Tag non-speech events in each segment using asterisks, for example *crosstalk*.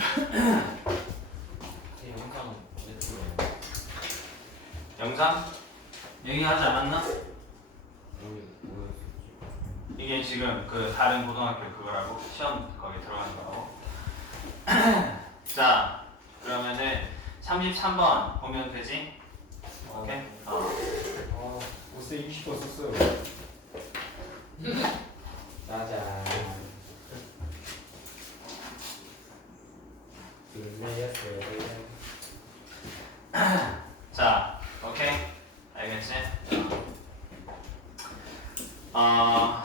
제 영상 유튜브에 영상 얘기하지 않았나? 뭐였었지? 이게 지금 그 다른 고등학교 그거라고 시험 거기 들어가는 거라고. *clears throat* 자 그러면은 33번 보면 되지? 오케이. 어. 아, 옷에 20번 썼어요. *laughs* 짜잔. 둘레였어요. 자, 오케이. 알겠지? 어,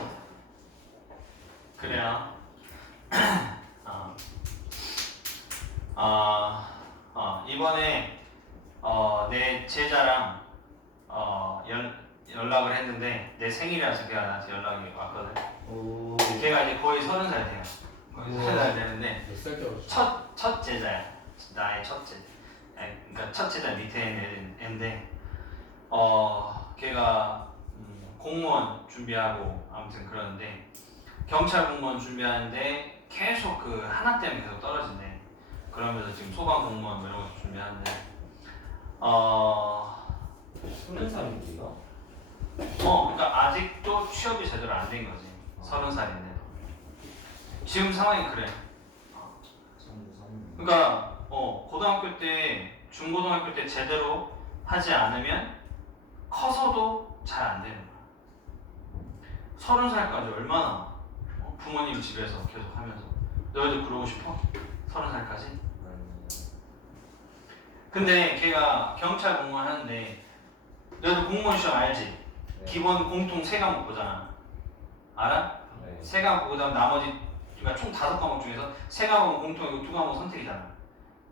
그래요. 어, 어, 어, 이번에 어, 내 제자랑 어, 연, 연락을 했는데 내 생일이라서 걔가 나한테 연락이 왔거든. 오. 걔가 이제 거의 서른 살 돼요. 거의 서른 살 되는데 몇살 때였어? 첫, 첫 제자야. 나의 첫 제자. 아니, 그러니까 첫 제자 밑에 있는 애인데, 어, 걔가 음, 공무원 준비하고 아무튼 그러는데, 경찰 공무원 준비하는데 계속 그 하나 때문에 계속 떨어진대. 그러면서 지금 소방 공무원 뭐 이런 거 준비하는데, 어, 스무 살인데요? 어, 그러니까 아직도 취업이 제대로 안 된 거지. 서른 살인데. 지금 상황이 그래. 참 그러니까 어 고등학교 때 중고등학교 때 제대로 하지 않으면 커서도 잘 안 되는 거야. 서른 살까지 얼마나 어, 부모님 집에서 계속 하면서 너희도 그러고 싶어? 서른 살까지? 근데 걔가 경찰 공무원 하는데 너희도 공무원 시험 알지? 기본 공통 세 과목 보잖아. 알아? 네. 세 과목 그다음 나머지 그러니까 총 다섯 과목 중에서 세 과목은 공통이고 두 과목은 선택이잖아.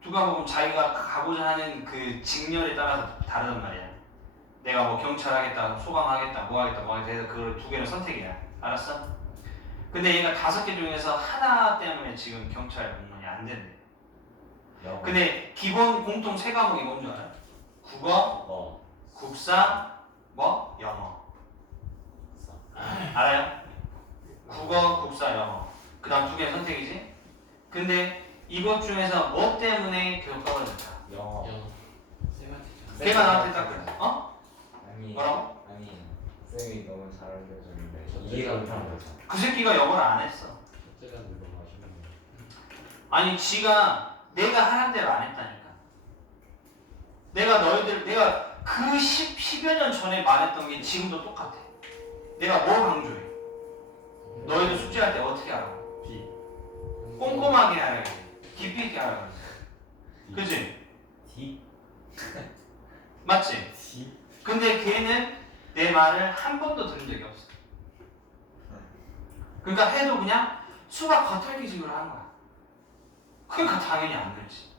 두 과목은 자기가 가고자 하는 그 직렬에 따라서 다르단 말이야. 내가 뭐 경찰 하겠다, 소방 하겠다, 뭐 하겠다, 뭐 하겠다 해서 그걸 두 개는 선택이야. 알았어? 근데 얘가 다섯 개 중에서 하나 때문에 지금 경찰 공무원이 안 된대. 영. 근데 기본 공통 세 과목이 뭔 줄 알아? 국어, 어. 국사, 뭐 영어. 알아요? 국어, 국사, 영어. 그 다음 두 개 선택이지? 근데 이것 중에서 뭐 때문에 계속 떨어질까? 영어. 걔가 나한테 딱 그래. 어? 아니. 뭐라고? 아니. 쌤이 너무 잘 알려줬는데 이해가 못하는 거죠. 그 새끼가 영어를 안 했어. 첫째가 너무 맛있는 아니, 지가 내가 하란 대로 안 했다니까. 내가 너희들, 내가 그 10, 10여 년 전에 말했던 게 지금도 똑같아. 내가 뭘 강조해? 너희들 숙제할 때 어떻게 하라고? 꼼꼼하게 하라고. 깊이 있게 하라고. 그지? D. 맞지? D. 근데 걔는 내 말을 한 번도 들은 적이 없어. 그러니까 해도 그냥 수박 겉핥기식으로 하는 거야. 그러니까 당연히 안 되지.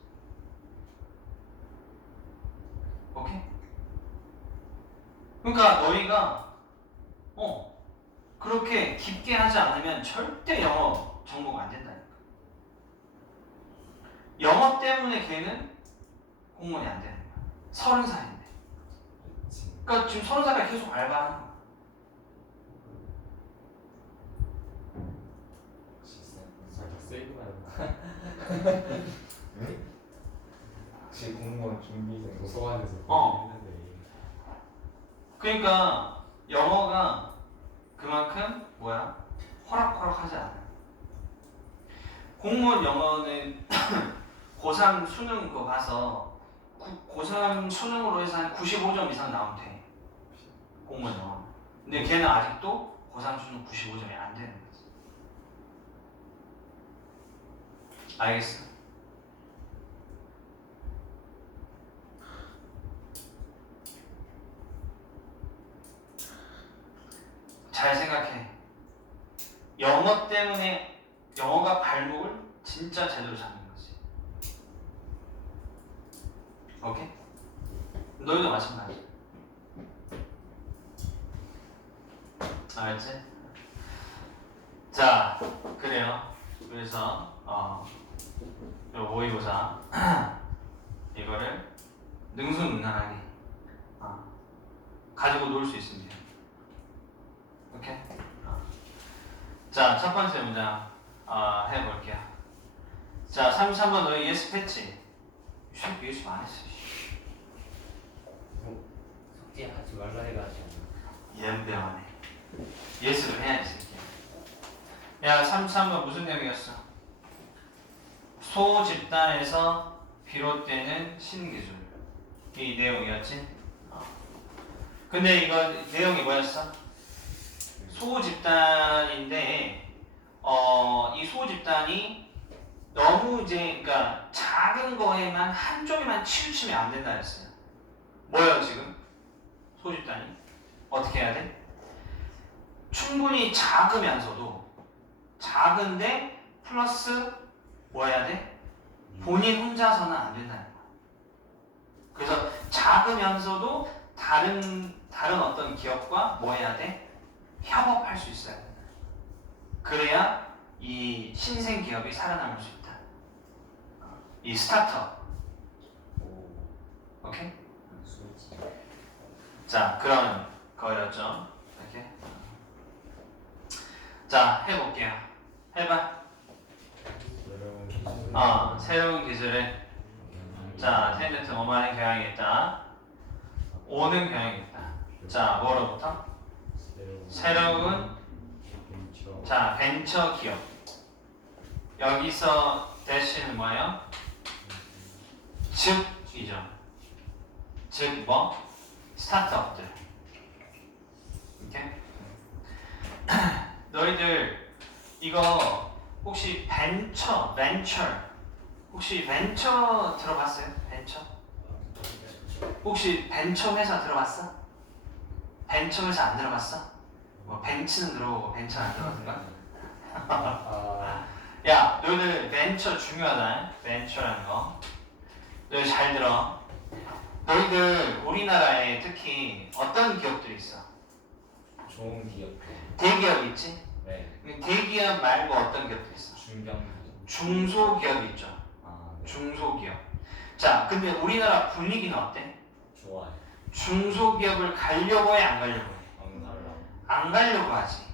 오케이? 그러니까 너희가 어 그렇게 깊게 하지 않으면 절대 영어 정보가 안 된다니까. 영어 때문에 걔는 공무원이 안 되는 거야. 서른 살인데. 그러니까 지금 서른 살까지 계속 알바하는 거야. 살짝 세이브 나요. 혹시 공무원 준비생 도서관에서 어. 했는데 그러니까 영어가 그만큼 뭐야 호락호락하지 않아. 공무원 영어는 고3 수능 그거 봐서 고, 고3 수능으로 해서 한 95점 이상 나오면 돼. 공무원 영어. 근데 걔는 아직도 고3 수능 95점이 안 되는 거지. 알겠어? 잘 생각해. 영어 때문에 영어가 발목을 진짜 제대로 잡는 거지. 오케이? 너희도 마찬가지. 알았지? 자, 그래요. 그래서 어, 요 모의고사 *clears throat* 이거를 능수능란하게 어, 가지고 놀 수 있습니다. 오케이. 어. 자, 첫 번째 문장 어, 해볼게요. 자 33번 너 예습 했지? 안 했어 씨. 숙제하지 말라 해가지고 연병하네 예습을 해야지 야 33번 무슨 내용이었어? 소 집단에서 비롯되는 신기술 이 내용이었지? 어. 근데 이거 내용이 뭐였어? 소 집단인데 어, 이 소 집단이 너무 이제 그러니까 작은 거에만 한쪽에만 치우치면 안 된다 했어요. 뭐예요 지금? 소 집단이 어떻게 해야 돼? 충분히 작으면서도 작은데 플러스 뭐 해야 돼? 본인 혼자서는 안 된다는 거야. 그래서 작으면서도 다른 다른 어떤 기업과 뭐 해야 돼? 협업할 수 있어야 된다. 그래야 이 신생 기업이 살아남을 수 있다. 이. 오 오케이? 자, 그런 거였죠. 이렇게. 자, 해볼게요. 해봐. 어, 새로운 기술을. 자, 텐트 뭐만의 경향이 있다. 오는 경향이 있다. 자, 뭐로부터? 새로운 자, 벤처 기업. 여기서 대시는 뭐예요? 즉 이죠. 즉 뭐? 스타트업들. 이렇게. *clears throat* 너희들 이거 혹시 벤처, 벤처 혹시 벤처 들어봤어요? 벤처? 혹시 벤처 회사 들어봤어? 벤처 회사 안 들어봤어? 뭐 벤츠는 들어보고 벤처 안 들어봤는가? *laughs* 아 야, 너희들 벤처 중요하다. 벤처라는 거. 너희 잘 들어. 너희들 우리나라에 특히 어떤 기업들이 있어? 좋은 기업 대기업 있지? 네 대기업 말고 어떤 기업도 있어? 중견 중소기업 있죠. 아 네. 중소기업. 자, 근데 우리나라 분위기는 어때? 좋아요 중소기업을 가려고 해, 안 가려고 해? 안 갈라 안 가려고 하지.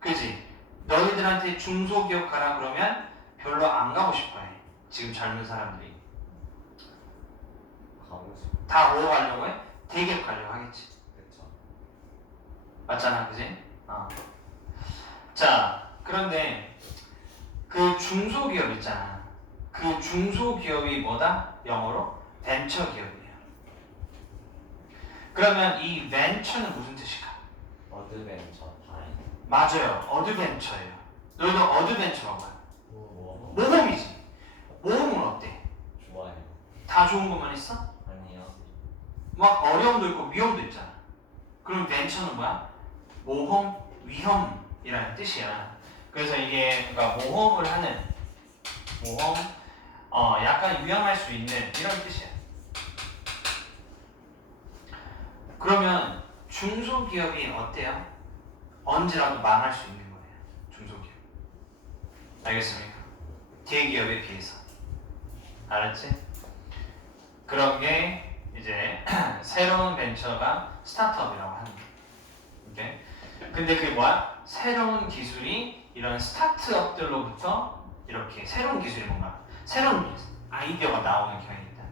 그지? 너희들한테 중소기업 가라 그러면 별로 안 가고 싶어 해. 지금 젊은 사람들이. 가고 싶어 다뭐 가려고 해? 대기업 가려고 하겠지. 그쵸 맞잖아, 그지? 어. 자, 그런데 그 중소기업 있잖아. 그 중소기업이 뭐다? 영어로 벤처 기업이에요. 그러면 이 벤처는 무슨 뜻일까? 어드벤처 맞아요. 어드벤처예요. 너희도 어드벤처가 뭐야? 뭐 모험이지. 다 좋은 것만 있어? 아니요 막 어려움도 있고 위험도 있잖아. 그럼 벤처는 뭐야? 모험, 위험이라는 뜻이야. 그래서 이게 그러니까 모험을 하는 모험, 어 약간 위험할 수 있는 이런 뜻이야. 그러면 중소기업이 어때요? 언제라도 망할 수 있는 거예요. 중소기업. 알겠습니까? 대기업에 비해서. 알았지? 그런 게 이제 *clears throat* 새로운 벤처가 스타트업이라고 하는 거예요. 오케이? 근데 그게 뭐야? 새로운 기술이 이런 스타트업들로부터 이렇게 새로운 기술이 뭔가 새로운 아이디어가 나오는 경향이 있다.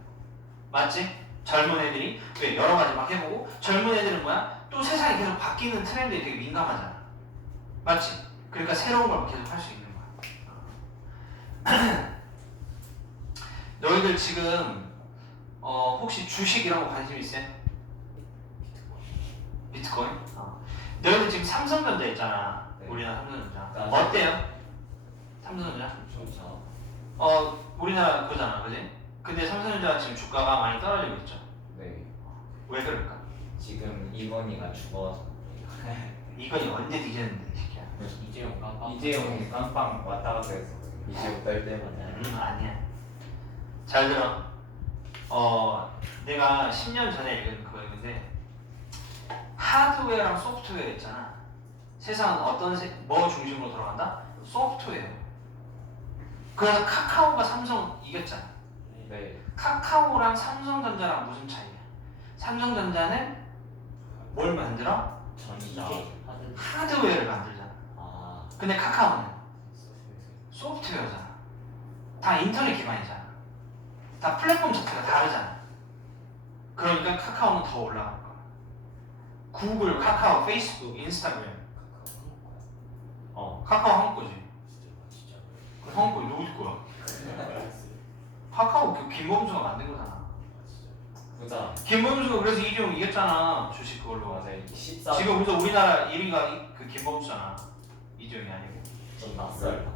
맞지? 젊은 애들이 왜 여러 가지 막 해보고 젊은 애들은 뭐야? 또 세상이 계속 바뀌는 트렌드에 되게 민감하잖아. 맞지? 그러니까 새로운 걸 계속 할 수 있는 거야. *clears throat* 너희들 지금 어, 혹시 주식 이런 거 관심 있어요? 비트코인? 어. 너희들 지금 삼성전자 있잖아. 네. 우리나라 삼성전자. 나 어때요? 삼성전자? 좋죠 어, 우리나라 그거잖아, 그지? 근데 삼성전자 지금 주가가 많이 떨어지고 있죠. 네 왜 그럴까? 지금 이건희가 죽어서 *laughs* 이건이 언제 뒤졌는데, 이 새끼야. 이재용 깜빵 이재용이 깜빵 왔다 갔다 했어 이재용 딸 때문에 음, 아니야. 잘 들어. 어, 내가 10년 전에 읽은 그거였는데 하드웨어랑 소프트웨어 있잖아. 세상은 어떤 세, 뭐 중심으로 돌아간다? 소프트웨어. 그래서 카카오가 삼성 이겼잖아. 네 카카오랑 삼성전자랑 무슨 차이야? 삼성전자는 뭘 만들어? 전자 하드웨어를 만들잖아. 아 근데 카카오는 소프트웨어잖아. 다 인터넷 기반이잖아. 다 플랫폼 자체가 다르잖아. 그러니까 카카오는 더 올라갈 거야. 구글, 카카오, 페이스북, 인스타그램. 어, 카카오 한국 거지. 그 한국 거 누구 거야? 카카오 그 김범수가 만든 거잖아. 부자 김범수가 그래서 이재용 이겼잖아. 주식 그걸로. 맞아 14. 지금 그래서 우리나라 1위가 이- 그 김범수잖아. 이재용이 아니고. 좀 낯설다.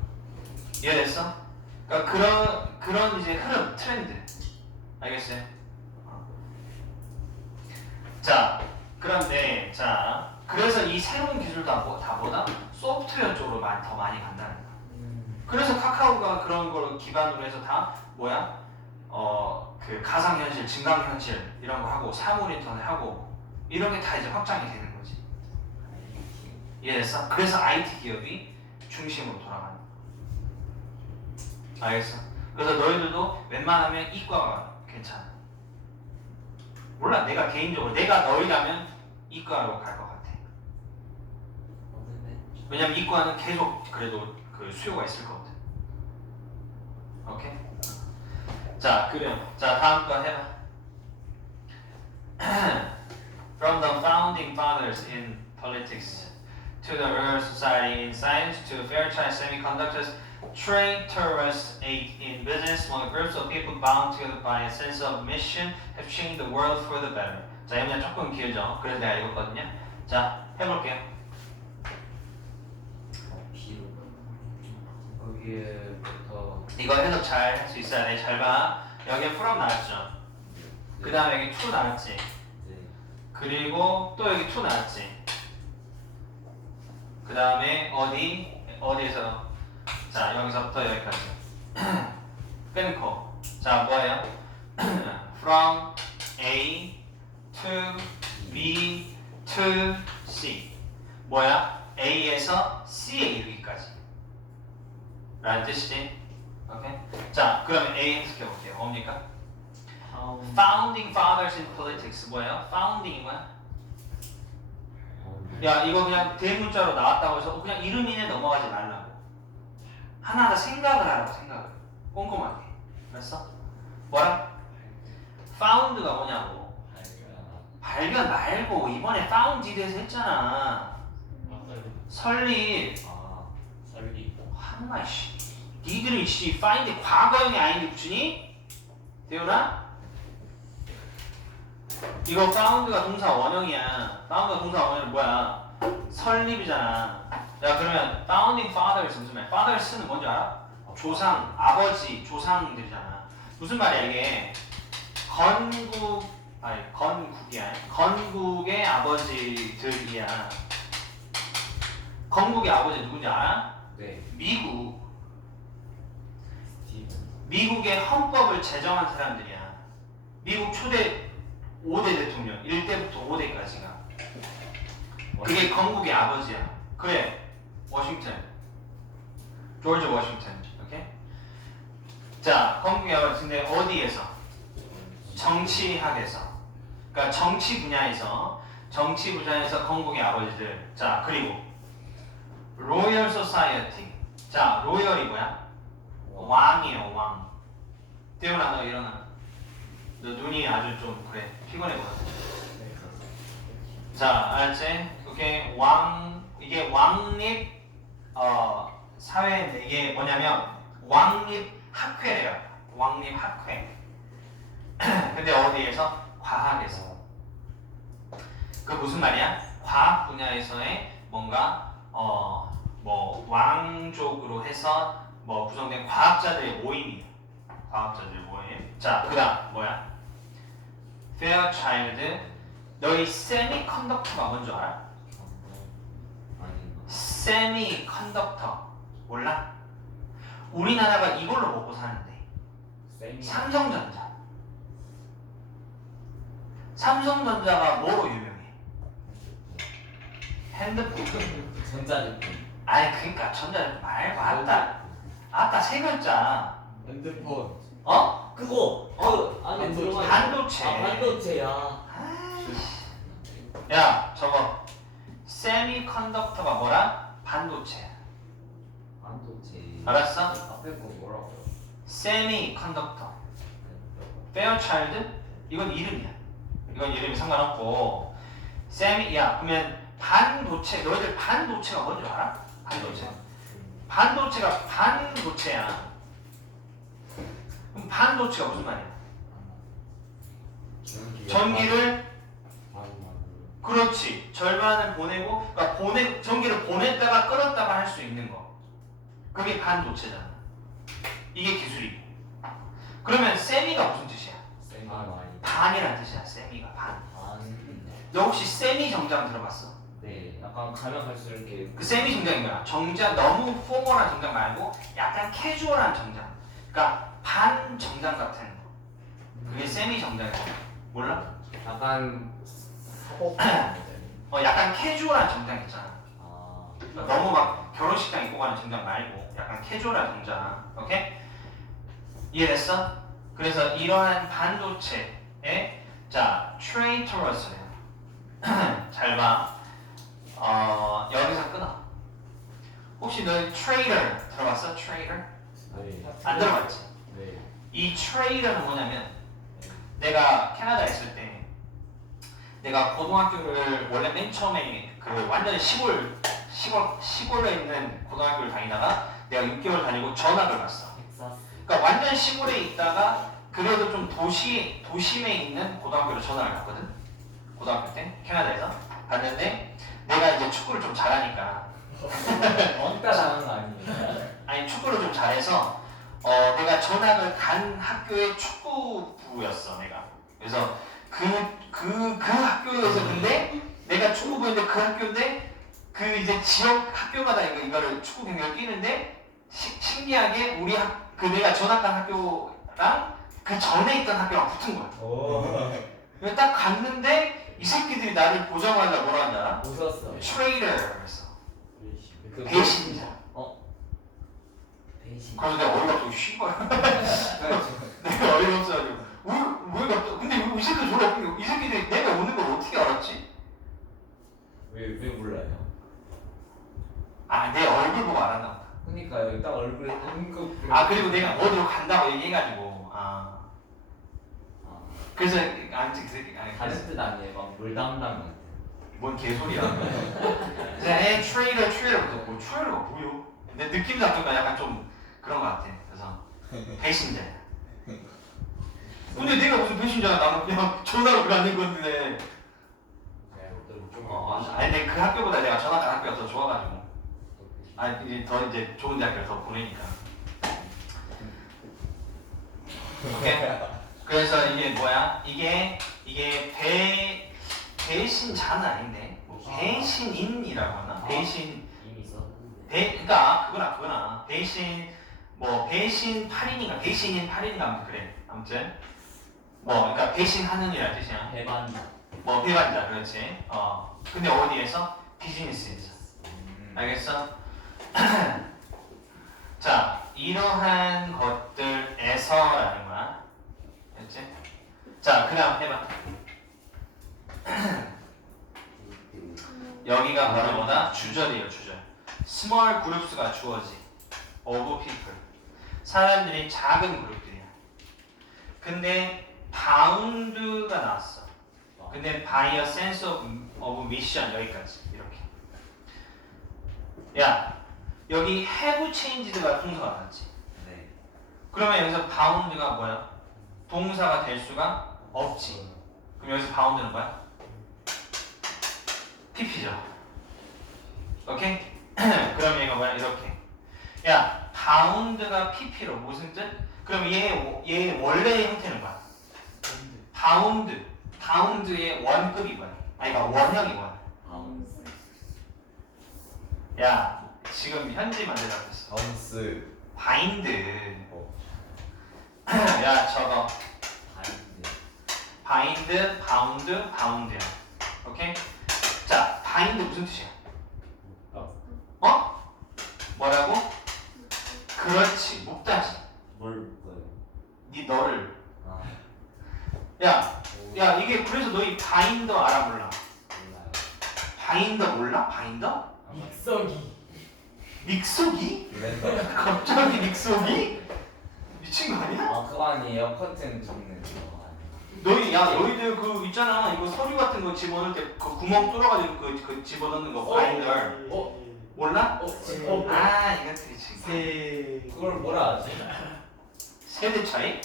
이해됐어? 그러니까 그런 그런 이제 흐름, 트렌드. 알겠어요? 어. 자, 그런데 자, 그래서 이 새로운 기술 다, 뭐, 다 뭐다? 소프트웨어 쪽으로 더 많이 간다는 거야. 그래서 카카오가 그런 걸 기반으로 해서 다 뭐야? 어, 그 가상현실, 증강현실 이런 거 하고 사물 인터넷 하고 이런 게 다 이제 확장이 되는 거지. 이해됐어? 그래서 IT 기업이 중심으로 돌아가는 거야. 알겠어? 그래서 너희들도 웬만하면 이과가 괜찮아. 몰라, 내가 개인적으로 내가 너희라면 이과로 갈 것 같아. 왜냐면 이과는 계속 그래도 그 수요가 있을 거거든. 오케이? 자, 그래요. 자, 다음 거 해봐. *clears throat* From the founding fathers in politics to the Royal Society in science to Fairchild Semiconductors, trade tourists aid in business, small groups of people bound together by a sense of mission have changed the world for the better. 자, 이번에 조금 길죠. 그래서 내가 읽었거든요. 자, 해볼게요. 거기에부터 이거 해석 잘 할 수 있어야 돼. 잘 봐. 여기에 from 나왔죠. 그 다음에 여기 to 나왔지. 이제 그리고 또 여기 to 나왔지. 그 다음에 어디? 어디에서? 자, 여기서부터 여기까지. *clears throat* 끊고. 자, 뭐예요? *clears throat* from A to B to C. 뭐야? A에서 C에 이르기까지. 라는 뜻이지. 오케이? 자, 그러면 A 해석해 볼게요. 뭡니까? Founding fathers in politics 뭐예요? Founding이 뭐야? 야 이거 그냥 대문자로 나왔다고 해서 그냥 이름이네 넘어가지 말라고 하나하나 생각을 하라고 생각을 꼼꼼하게 알았어? 뭐라? found가 뭐냐고 발견 말고 이번에 대해서 했잖아 설립 아 설리 한마 씨 니들이 씨 find 과거형이 아닌데 붙이니? 대훈아? 이거 found가 동사 원형이야 found가 동사 원형은 뭐야? 설립이잖아 야 그러면 founding fathers 무슨 말? fathers는 뭔지 알아? 조상, 아버지, 조상들이잖아 무슨 말이야 이게 건국 아니 건국이 아니 건국의 아버지들이야 건국의 아버지 누군지 알아? 네 미국 미국의 헌법을 제정한 사람들이야. 미국 초대 5대 대통령, 1대부터 5대까지가. 그게 건국의 아버지야. 그래, 워싱턴. 조지 워싱턴. 오케이? 자, 건국의 아버지인데 어디에서? 정치학에서. 그러니까 정치 분야에서, 정치 분야에서 건국의 아버지들. 자, 그리고 로열 소사이어티. 자, 로열이 뭐야? 왕이에요 왕 태훈아 너 일어나 너 눈이 아주 좀 그래 피곤해 보여 자 알았지? 오케이 왕 이게 왕립 어 사회 이게 뭐냐면 왕립 학회래요 왕립 학회 *clears throat* 근데 어디에서? 과학에서 그 무슨 말이야? 과학 분야에서의 뭔가 어 뭐 왕족으로 해서 뭐 구성된 과학자들의 모임이에요. 과학자들의 모임. 자, 그다음 뭐야? Fairchild. 너희 세미컨덕터가 뭔지 알아? 아닌가 세미컨덕터 몰라? 우리나라가 이걸로 먹고 사는데 삼성전자. 삼성전자가 뭐로 유명해? 핸드폰. 전자제품 아니 그러니까 전자제품 말고 아따 아따 세 글자. 핸드폰 어? 그거 그 안에 반도체. 들어가 반도체. 아 반도체야. 야 저거 세미컨덕터가 뭐라? 반도체 반도체 알았어? 앞에 거 뭐라고요? 세미 컨덕터 페어차일드 이건 이름이야 이건 이름이 상관없고 세미 야 그러면 반도체 너희들 반도체가 뭔지 알아? 반도체 반도체가 반도체야 그럼 반도체가 무슨 말이야? 전기를 그렇지. 절반을 보내고 그러니까 보내 전기를 보냈다가 끊었다가 할 수 있는 거. 그게 반도체잖아. 이게 기술이고 그러면 세미가 무슨 뜻이야? 아 반이란 뜻이야 세미가. 반. 너 혹시 세미 정장 들어봤어? 네. 약간 가면 갈수록 이렇게 그 세미 정장이 뭐야? 정장 너무 포멀한 정장 말고 약간 캐주얼한 정장 그러니까 반 정장 같은 거 그게 세미 정장이야 몰라? 약간 사복 *clears throat* 어 약간 캐주얼한 정장 있잖아 아 그러니까 너무 막 결혼식장 입고 가는 정장 말고 약간 캐주얼한 정장 오케이? 이해됐어? 그래서 이러한 반도체에 자 트레이터러스래요 *clears throat* 잘봐 어, 여기서 끊어 혹시 너 트레이더 들어봤어? 트레이더? 안 들어봤지? 네이 트레이더는 뭐냐면 내가 캐나다에 있을 때 내가 고등학교를 원래 맨 처음에 그 완전 시골 시골 시골에 있는 고등학교를 다니다가 내가 6개월 다니고 전학을 갔어. 그러니까 완전 시골에 있다가 그래도 좀 도시 도심에 있는 고등학교로 전학을 갔거든. 고등학교 때 캐나다에서 갔는데 내가 이제 축구를 좀 잘하니까 *laughs* 왕따 당한 거 아니에요? 아니 축구를 좀 잘해서 어 내가 전학을 간 학교의 축구부였어 내가. 그래서 그 그 그 학교에서 근데 내가 축구부였는데 그 학교인데 그 이제 지역 학교마다 이거 이거를 축구 경기를 뛰는데 시- 신기하게 우리 학 그 내가 전학 간 학교랑 그 전에 있던 학교랑 붙은 거야. 오. 그래서 딱 갔는데 이 새끼들이 나를 보자마자 뭐라 하냐? 웃었어. 트레이더 그랬어 그 배신자 배신 그래서 내가 어이가 없어 씨발 내가 어이가 없어가지고. 왜, 왜 갑자기 근데 이 새끼 졸라 웃긴 게이 새끼들이 내가 오는 걸 어떻게 알았지? 왜 왜 몰라요? 아 내 얼굴 보고 알았나 보다. 그러니까 여기 딱 얼굴에 은근 아 그리고 내가 어디로 간다고 얘기해가지고. 아. 아, 그래서 아무튼 그 새끼 아니 뜻 아니에요. 막물 담당 뭔 개소리야. 그래서 에 트레이더 그래서 뭐 트레이더가 뭐요? 근데 느낌 자체가 약간 좀 그런 것 같아. 그래서 배신자 근데 내가 무슨 배신자야? 나는 그냥 전화를 받는 건데. 어, 아니 근데 그 학교보다 내가 전학 간 학교가 더 좋아가지고. 아니 이제 더 이제 좋은 대학교를 더 보내니까. 오케이? 그래서 이게 뭐야? 이게 이게 배 배신자는 아닌데 뭐 배신인이라고 하나? 배신 이미 썼는데 배 그러니까 그거나 그거나. 배신 뭐 배신 8인인가? 배신인 8인인가 아무튼 그래. 아무튼. 뭐 그러니까 배신하는 이라는 뜻이야. 배반 뭐 배반자. 그렇지. 어. 근데 어디에서? 비즈니스에서. 음. 알겠어? *clears throat* 자 이러한 것들에서라는 거야. 됐지? 자 그 다음 해봐 여기가 바로 뭐다 주절이에요 주절. 스몰 그룹스가 주어지 of people. 사람들이 작은 그룹들이야. 근데 바운드가 나왔어. 근데 by a sense of, of mission 여기까지. 이렇게. 야 여기 have changed가 동사가 나왔지. 네. 그러면 여기서 bound가 뭐야? 동사가 될 수가 없지. 그럼 여기서 bound는 뭐야 pp죠. 오케이? *clears throat* 그럼 얘가 뭐야? 이렇게. 야 bound가 pp로 무슨 뜻? 그럼 얘, 얘 원래의 형태는 뭐야? 바운드. 바운드의 원급이 뭐야? 아니 그러니까 원형이 뭐야? 바운스. 야 지금 현지 만들 잡혔어. 바운스. 바인드. 어. *clears throat* 야 저거 바인드. 바인드 바운드 바운드야. 오케이 자 바인드 무슨 뜻이야? 어. 뭐라고? 그렇지. 묶다지. 뭘 묶어요? 네 너를. 아. 야야 이게 그래서 너희 바인더 알아 몰라? 몰라요. 바인더 몰라? 바인더? 아, 믹서기. 믹서기? 블렌더 *laughs* 갑자기 믹서기? 미친 아니에요? 커튼 접는 거 너희 야 너희들 그 있잖아 이거 서류 같은 거 집어넣을 때 그 구멍 뚫어가지고 그, 그 집어넣는 거 바인더 어? 몰라? 어? 어? 아 이것들이 지금 세. 그걸 뭐라 하지? 세대 차이?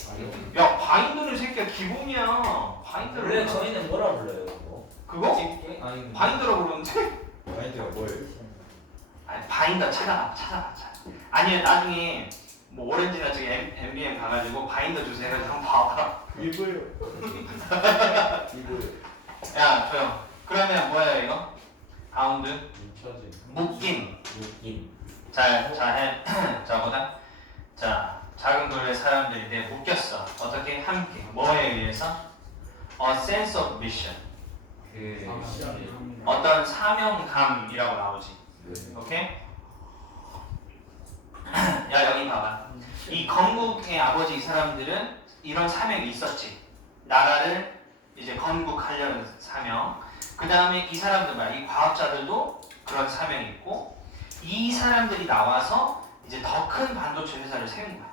야 바인더는 새끼야 기본이야 바인더를 원래 몰라. 저희는 뭐라 불러요 그거? 그거? 집게? 아니 바인더라고 그러는데? 아이디가 뭐예요? 아니 바인더 찾아봐 찾아봐 찾아 아니면 나중에 뭐 오렌지나 저기 M, MBM 가가지고 바인더 주세요 해가지고 한번 봐봐 이거요. *laughs* 이거요. 야 조용 그러면 뭐예요 이거? 바운드 인처지. 묶임 느낌. 잘, 잘 해. *clears throat* 자, 보자. 자, 작은 그룹의 사람들이 내 묶였어. 어떻게? 함께. 뭐에 의해서? A sense of mission. 그 어떤 사명감이라고 나오지. 오케이? *clears throat* 야, 여기 봐봐. 이 건국의 아버지 이 사람들은 이런 사명이 있었지. 나라를 이제 건국하려는 사명. 그 다음에 이 사람들 말, 이 과학자들도 그런 사명이 있고, 이 사람들이 나와서 이제 더 큰 반도체 회사를 세운 거야.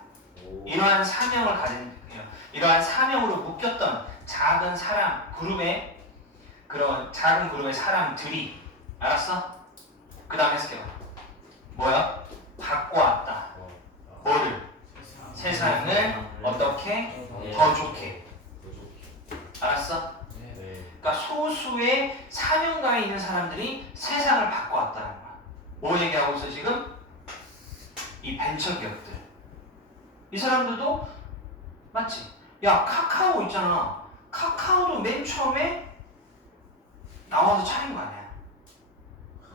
이러한 사명을 가진, 이러한 사명으로 묶였던 작은 사람, 그룹의, 그런 작은 그룹의 사람들이, 알았어? 그 다음 해석해봐. 뭐야? 바꿔왔다. 뭐를? 세상을 어떻게 더 좋게. 알았어? 네. 그러니까 소수의 사명감이 있는 사람들이 세상을 바꿔왔다는 거야. 뭐 얘기하고 있어 지금? 이 벤처 기업들. 이 사람들도 맞지? 야 카카오 있잖아. 카카오도 맨 처음에 나와서 차린 거 아니야?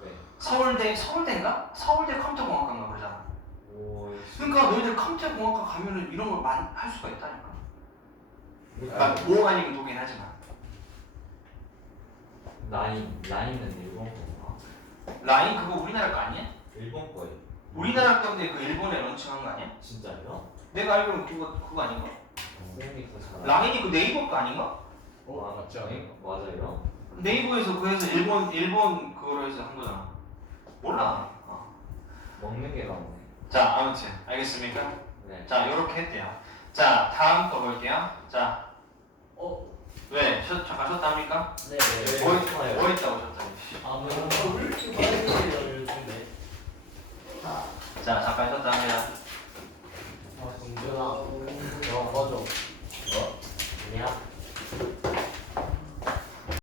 네. 서울대 서울대인가? 서울대 컴퓨터공학과인가 그러잖아. 오 그러니까 너희들 컴퓨터공학과 가면은 이런 걸 많이 할 수가 있다니까. 그러니까 뭐 아니면 독긴 하지만. 라인 라인은 일본 거구나. 라인 그거 우리나라 거 아니야? 일본 거예요. 우리나라 건데 그 일본에 런칭한 거 아니야? 진짜요? 내가 알기로는 그거 그거 아닌가? 라인이 그 네이버 거 아닌가? 어, 맞지 않아요? 맞아요. 네이버에서 그래서 일본 일본 그거로 해서 한 거잖아. 몰라. 어. 먹는 게 나오네. 자 아무튼 알겠습니까? 네. 자 이렇게 했대요. 자 다음 거 볼게요. 자 어? 왜? 쉬, 잠깐 쉬었다 합니까? 네. 네. 뭐, 했- 뭐 했다고 쉬었다 아, 뭐, 화요일을 준비. 자 잠깐 쉬었다 합니다. 어, 동준아. 너 꺼줘. 뭐? 아니야?